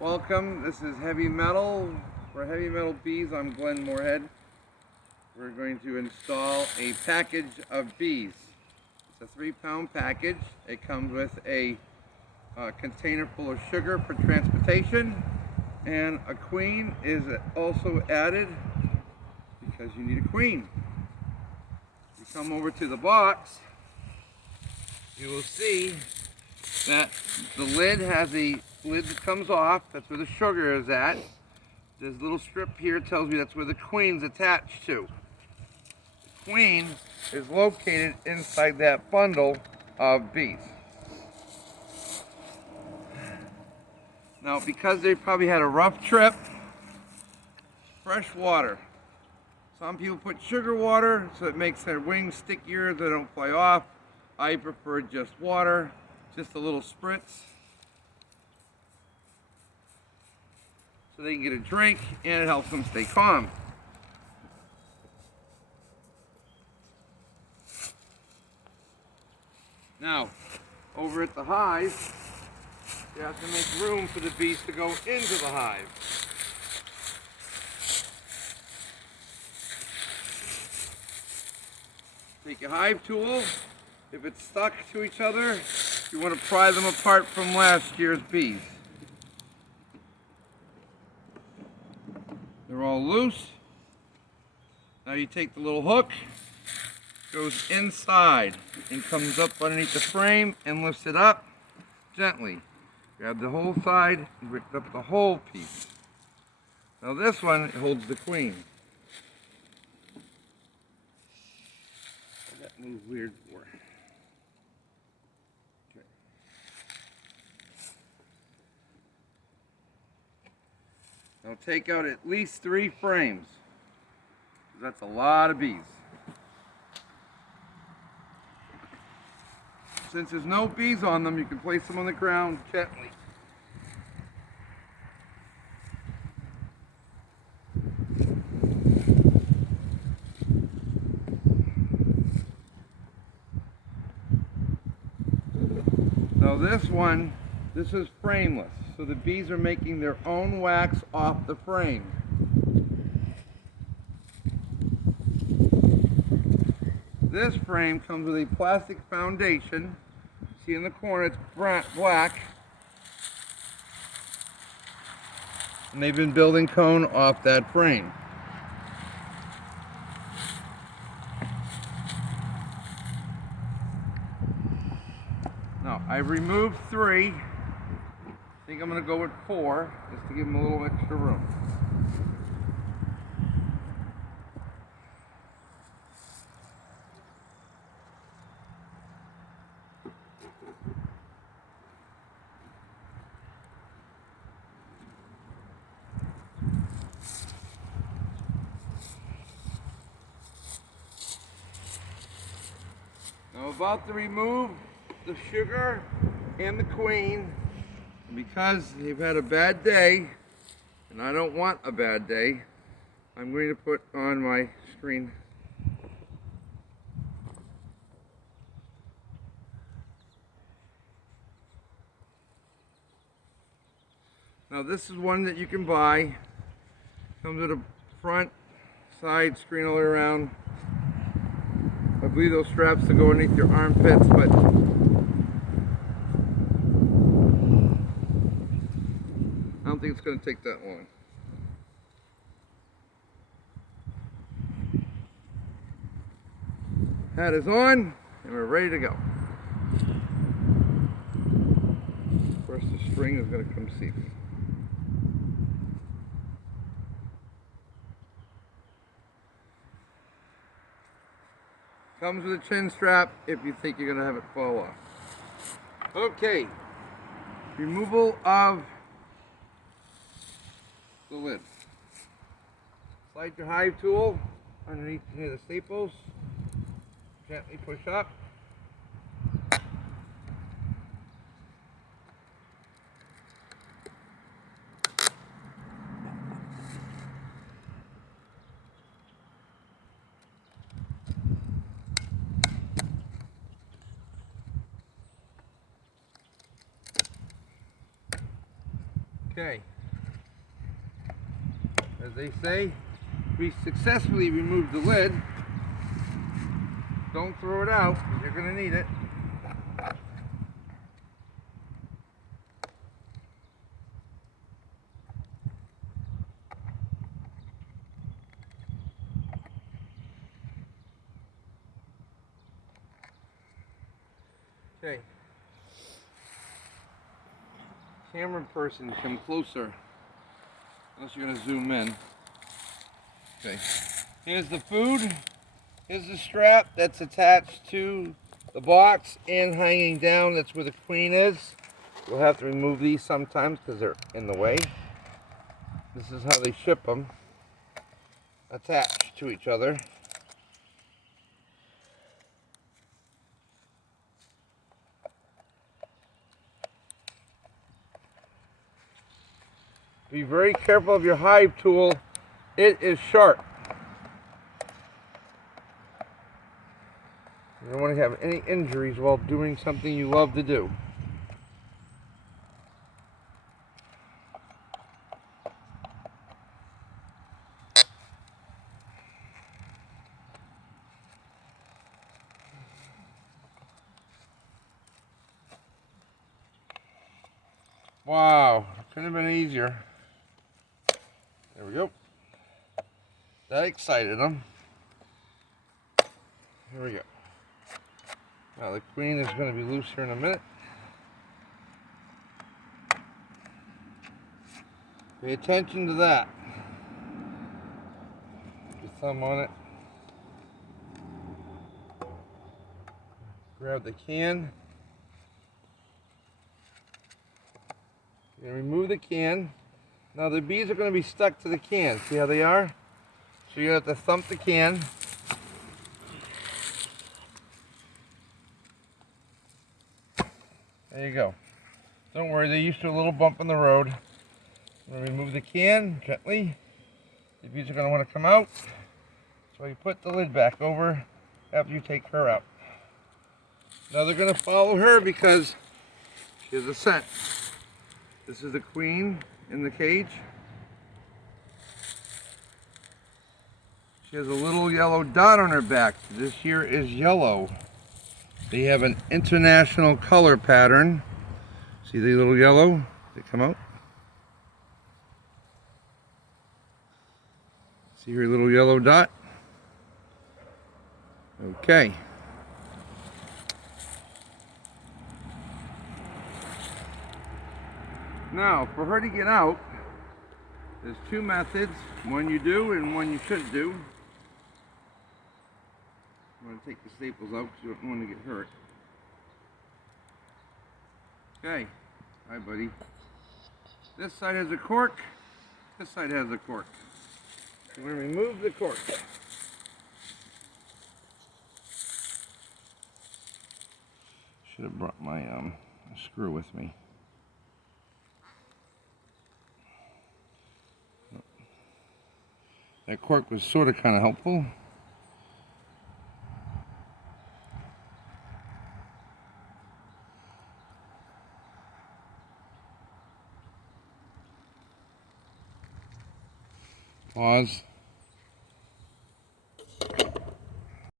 Welcome, this is Heavy Metal. For Heavy Metal Bees, I'm Glenn Moorhead. We're going to install a package of bees. It's a 3-pound package. It comes with a container full of sugar for transportation, and a queen is also added because you need a queen. You come over to the box, you will see that the lid has a lid that comes off. That's where the sugar is at. This little strip here tells me that's where the queen's attached to. The queen is located inside that bundle of bees. Now, because they probably had a rough trip, fresh water. Some people put sugar water so it makes their wings stickier, they don't fly off. I prefer just water, just a little spritz, so they can get a drink and it helps them stay calm. Now, over at the hive, you have to make room for the bees to go into the hive. Take your hive tool. If it's stuck to each other, you want to pry them apart from last year's bees. They're all loose. Now you take the little hook, goes inside and comes up underneath the frame and lifts it up gently. Grab the whole side and lift up the whole piece. Now this one holds the queen. That moves weird for. Okay. Now take out at least 3 frames. That's a lot of bees. Since there's no bees on them, you can place them on the ground gently. Now this is frameless, so the bees are making their own wax off the frame. This frame comes with a plastic foundation. See in the corner it's black. And they've been building cone off that frame. Now, I've removed 3. I think I'm going to go with 4, just to give them a little extra room. I'm about to remove the sugar and the queen, and because they've had a bad day, and I don't want a bad day, I'm going to put on my screen. Now this is one that you can buy. Comes with a front, side screen all the way around. I believe those straps to go underneath your armpits, but I don't think it's going to take that long. Hat is on, and we're ready to go. Of course, the string is going to come see me. Comes with a chin strap if you think you're going to have it fall off. Okay, removal of the lid. Slide your hive tool underneath near the staples. Gently push up. Okay. As they say, we successfully removed the lid. Don't throw it out, because you're going to need it. Okay. Camera person, come closer. Unless you're going to zoom in. Okay. Here's the food. Here's the strap that's attached to the box and hanging down. That's where the queen is. We'll have to remove these sometimes because they're in the way. This is how they ship them. Attached to each other. Be very careful of your hive tool. It is sharp. You don't want to have any injuries while doing something you love to do. Wow, couldn't have been easier. There we go. That excited them. Here we go. Now the queen is going to be loose here in a minute. Pay attention to that. Put your thumb on it. Grab the can. You're going to remove the can. Now the bees are going to be stuck to the can. See how they are? So you're going to have to thump the can. There you go. Don't worry, they're used to a little bump in the road. I'm going to remove the can gently. The bees are going to want to come out. So you put the lid back over after you take her out. Now they're going to follow her because she has a scent. This is the queen in the cage. She has a little yellow dot on her back. This here is yellow. They have an international color pattern. See the little yellow? They come out. See her little yellow dot? Okay. Now, for her to get out, there's two methods. One you do and one you shouldn't do. I'm going to take the staples out because you don't want to get hurt. Okay. Hi, buddy. This side has a cork. This side has a cork. I'm going to remove the cork. Should have brought my screw with me. That cork was sort of kind of helpful. Pause.